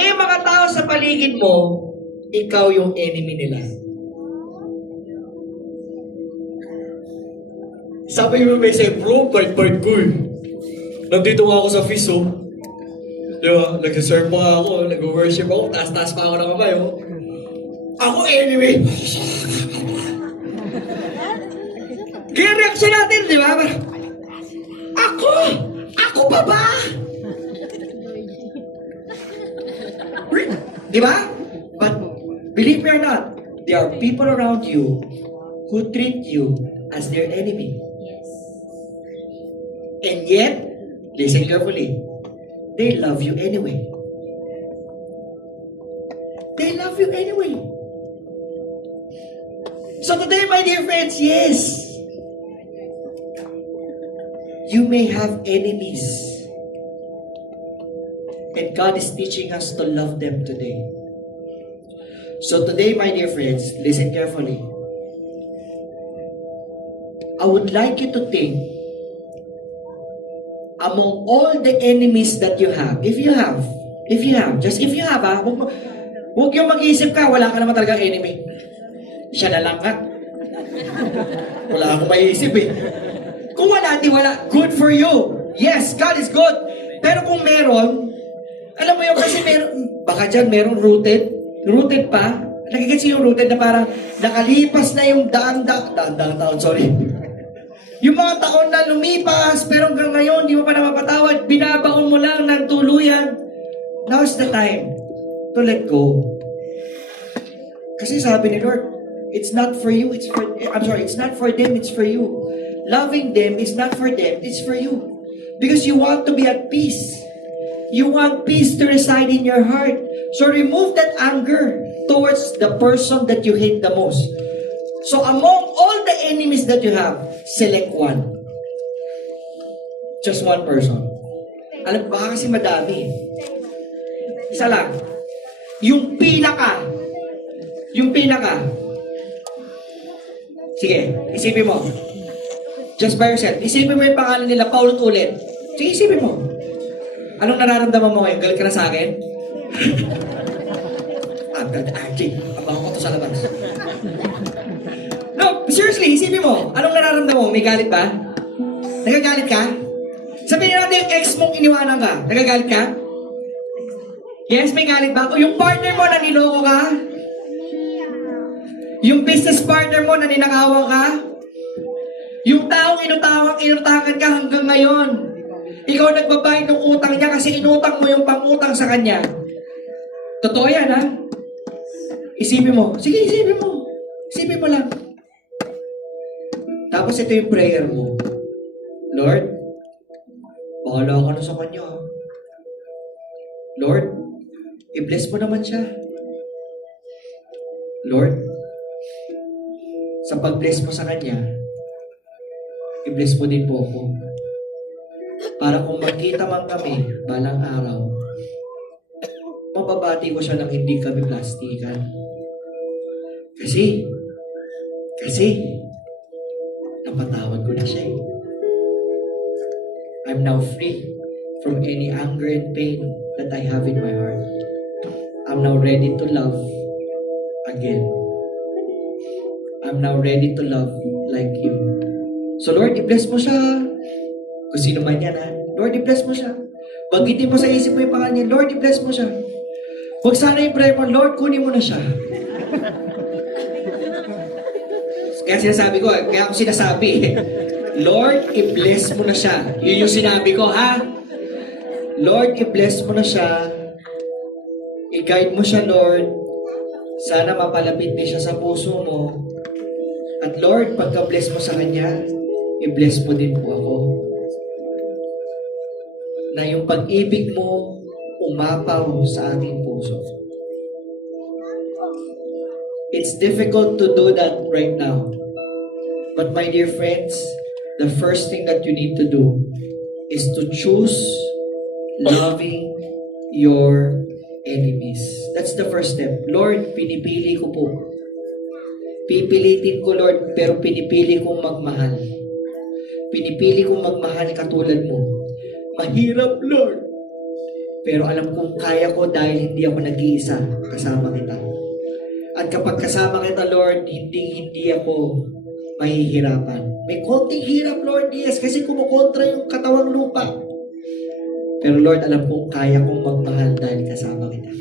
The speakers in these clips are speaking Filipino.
May mga tao sa paligid mo, ikaw yung enemy nila. Sabi mo may say, bro, part ko eh. Nandito nga ako sa feast, oh. Di ba? Nag-serve pa ako, nag-worship ako, taas-taas pa ako ng kamay, oh. Ako enemy. Kaya reaction natin, di ba? Ako? Ako pa ba? Di ba? But believe me or not, there are people around you who treat you as their enemy. And yet, listen carefully, they love you anyway. They love you anyway. So today, my dear friends, yes, you may have enemies. And God is teaching us to love them today. So today, my dear friends, listen carefully. I would like you to think, among all the enemies that you have, if you have, just if you have, huwag yung mag-iisip ka, wala ka naman talagang enemy. Siya na lang ka. Wala akong maiisip eh. Kung wala, di wala. Good for you. Yes, God is good. Pero kung meron, alam mo yung kasi meron, baka dyan merong rooted pa. Nakikita yung rooted na parang nakalipas na yung taon, sorry. Yung mga taon na lumipas, pero hanggang ngayon, di mo pa na mapatawad, binabaon mo lang ng tuluyan. Now's the time to let go. Kasi sabi ni Lord, it's not for you, it's not for them, it's for you. Loving them is not for them, it's for you. Because you want to be at peace. You want peace to reside in your heart. So remove that anger towards the person that you hate the most. So among all the enemies that you have, select one. Just one person. Alam, baka kasi madami. Isa lang. Yung pinaka. Sige, isipin mo. Just by yourself. Isipin mo yung pangalan nila, paulit-ulit. Sige, isipin mo. Anong nararamdaman mo ngayon? Galit ka na sa akin? Angie, abang ko to sa labas. No, seriously, isipin mo. Anong nararamdaman mo? May galit ba? Nagagalit ka? Sabihin natin yung ex mong iniwanan ka. Nagagalit ka? Yes, may galit ba? O yung partner mo na niloko ka? Yung business partner mo na ninakawan ka? Yung taong inutangan ka hanggang ngayon. Ikaw nagbabayad ng utang niya kasi inutang mo yung pangutang sa kanya. Totoo yan, ha? Isipin mo. Sige, isipin mo. Isipin mo lang. Tapos ito yung prayer mo. Lord, bahala ka na sa kanya. Lord, i-bless mo naman siya. Lord, sa pag-bless mo sa kanya, i-bless mo din po ako. Para kung magkita man kami balang araw, mababati ko siya ng hindi kami plastikan. Kasi, napatawad ko na siya eh. I'm now free from any anger and pain that I have in my heart. I'm now ready to love again. I'm now ready to love like you. So Lord, i-bless mo siya. Kung sino man yan, ha? Lord, i-bless mo siya. Banggitin mo sa isip mo yung pangalan niya, Lord, i-bless mo siya. Huwag sana yung prayer mo, Lord, kunin mo na siya. Kaya ako sinasabi, Lord, i-bless mo na siya. Yun yung sinabi ko, ha? Lord, i-bless mo na siya. I-guide mo siya, Lord. Sana mapalapit din siya sa puso mo. At Lord, pagka-bless mo sa kanya, i-bless mo din po ako. Na yung pag-ibig mo, umapaw sa ating puso. It's difficult to do that right now. But my dear friends, the first thing that you need to do is to choose loving your enemies. That's the first step. Lord, pinipili ko po. Pipilitin ko, Lord, pero pinipili kong magmahal. Pinipili kong magmahal katulad mo. Mahirap, Lord. Pero alam kong kaya ko dahil hindi ako nag-iisa, kasama kita. At kapag kasama kita, Lord, hindi ako mahihirapan. May konting hirap, Lord, yes, kasi kumukontra yung katawang lupa. Pero Lord, alam kong kaya kong magmahal dahil kasama kita.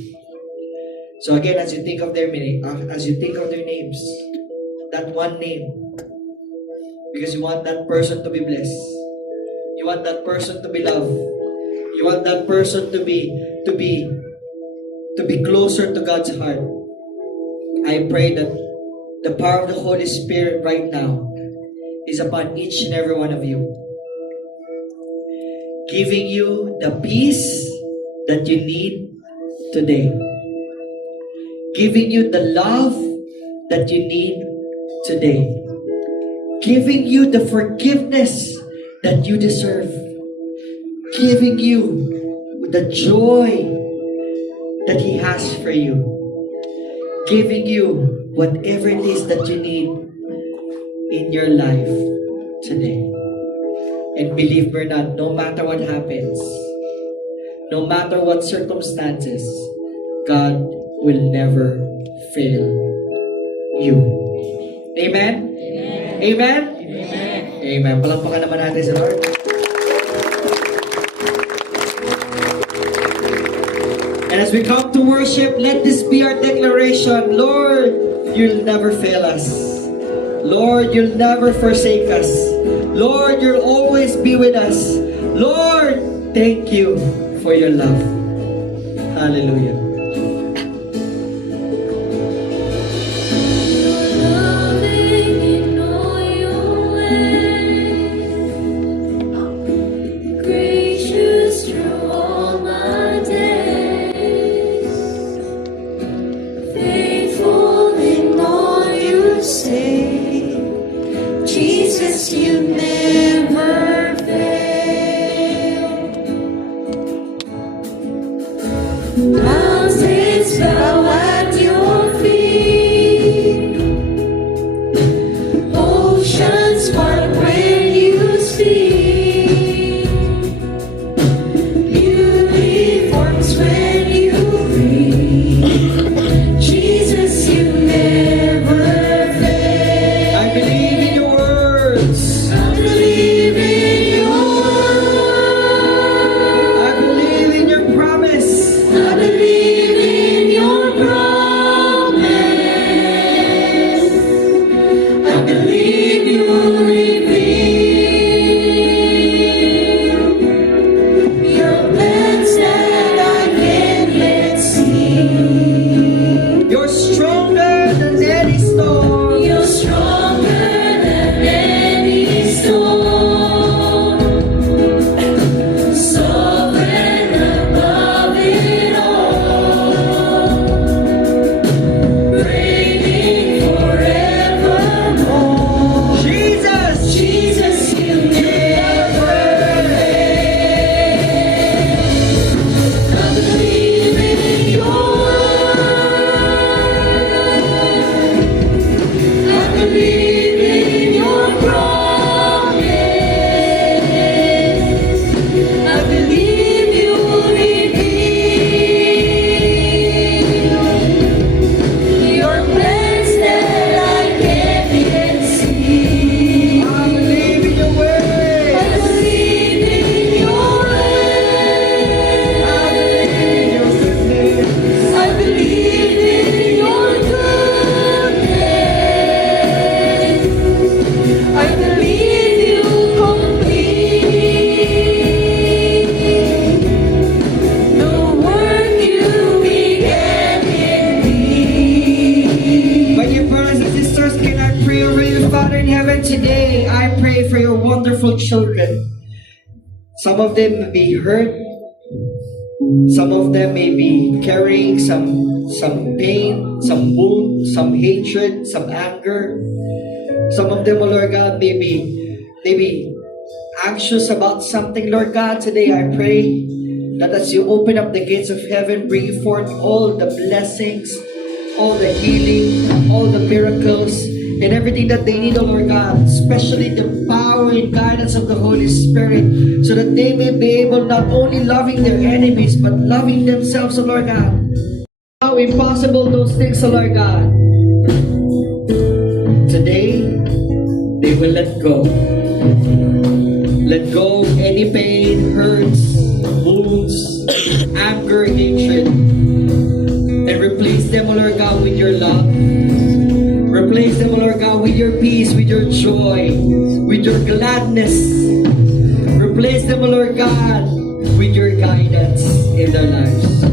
So again, as you think of their names, that one name, because you want that person to be blessed. You want that person to be loved. You want that person to be closer to God's heart. I pray that the power of the Holy Spirit right now is upon each and every one of you, giving you the peace that you need today, giving you the love that you need today, giving you the forgiveness that you deserve, giving you the joy that He has for you, giving you whatever it is that you need in your life today. And believe me or not, no matter what happens, no matter what circumstances, God will never fail you. Amen? Amen? Amen? Amen. Amen. Palampakan naman natin sa Lord. And as we come to worship, let this be our declaration. Lord, you'll never fail us. Lord, you'll never forsake us. Lord, you'll always be with us. Lord, thank you for your love. Hallelujah. Today, I pray for your wonderful children. Some of them may be hurt. Some of them may be carrying some pain, some wound, some hatred, some anger. Some of them, oh Lord God, may be anxious about something. Lord God, today I pray that as you open up the gates of heaven, bring forth all the blessings, all the healing, all the miracles, and everything that they need, O Lord God, especially the power and guidance of the Holy Spirit, so that they may be able not only loving their enemies, but loving themselves, O Lord God. How impossible those things, O Lord God. Today, they will let go. Let go of any pain, hurts, wounds, anger, hatred, and replace them, O Lord God, with your love. Replace them, O Lord God, with your peace, with your joy, with your gladness. Replace them, O Lord God, with your guidance in their lives.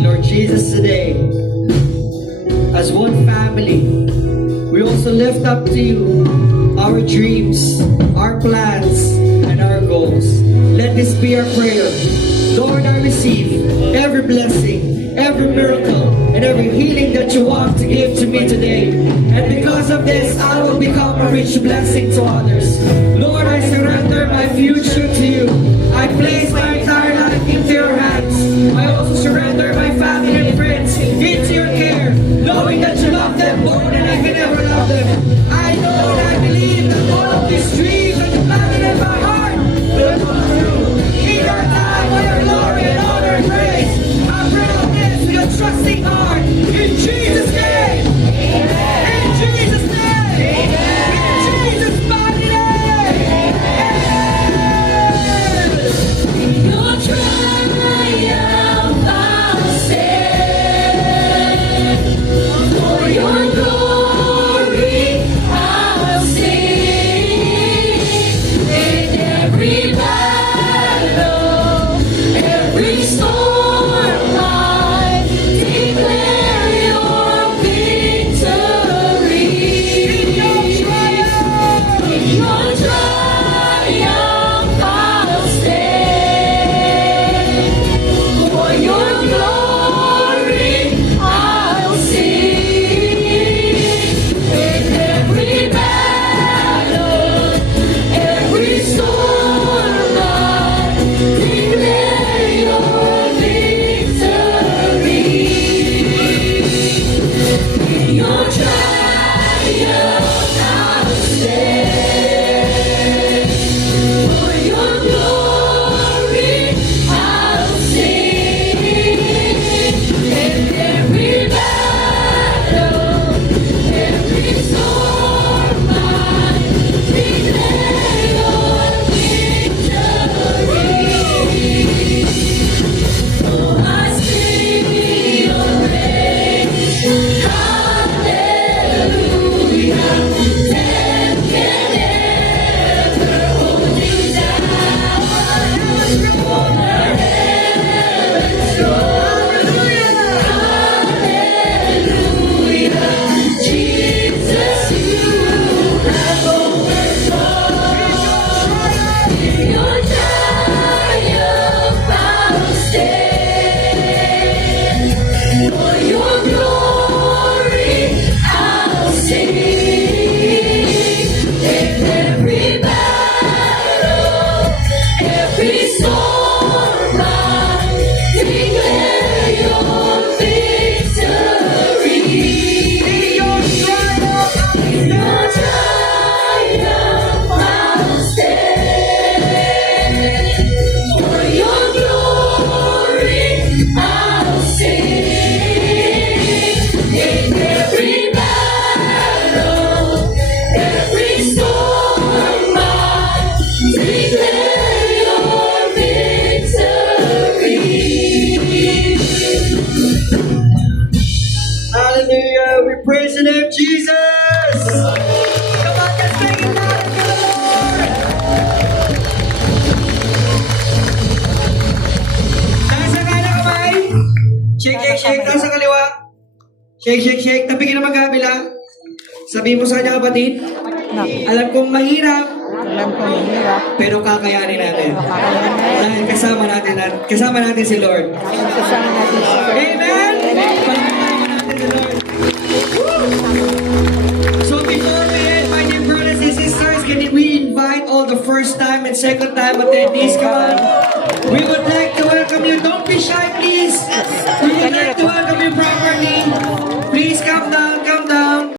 Lord Jesus, today, as one family, we also lift up to you our dreams, our plans, and our goals. Let this be our prayer. Lord, I receive every blessing, every miracle, and every healing that you want to give to me today. And because of this, I will become a rich blessing to others. Lord, I surrender my future to you. I place my entire life into your hands. I also surrender my family and friends into your care, knowing that you love them more than I can ever love them. I know and I believe that all of these dreams that you planted in my heart will come true. In your time, for your glory and honor and praise. I pray on this with a trusting heart. In Jesus' name. In Jesus' name. In Jesus' mighty name. Your triumph I'll stand. For your glory I'll sing. In every battle, every storm, I declare your victory. Your triumph I'll stand. For your glory I'll sing. In every battle, every storm, I declare your victory. In your triumph I'll stand. For your glory I'll sing. In every battle, every storm, I declare your victory. Oh, I sing your praise. Hallelujah. Death can never hold you down. For the heavens roar. Hallelujah. Jesus, you have overcome. In your triumph I'll stand. For your glory I'll sing. In every battle, every storm, I declare your victory. In your triumph I'll stand. For your glory I'll sing. In every battle, every storm, I declare your victory. Hallelujah. We praise the name of Jesus. Come on, let's make it loud for the Lord. Taas ang kanan kamay. Shake, shake, shake. Taas ang kaliwa. Shake, shake, shake. Tabigin na magkabila. Sabihin mo sa kanya, kapatid. Alam kong mahirap, pero kakayanin natin. Dahil kasama natin si Lord. Amen? Palakpakan natin si Lord. So before we end, my dear brothers and sisters, can we invite all the first time and second time attendees? Come on. We would like to welcome you. Don't be shy,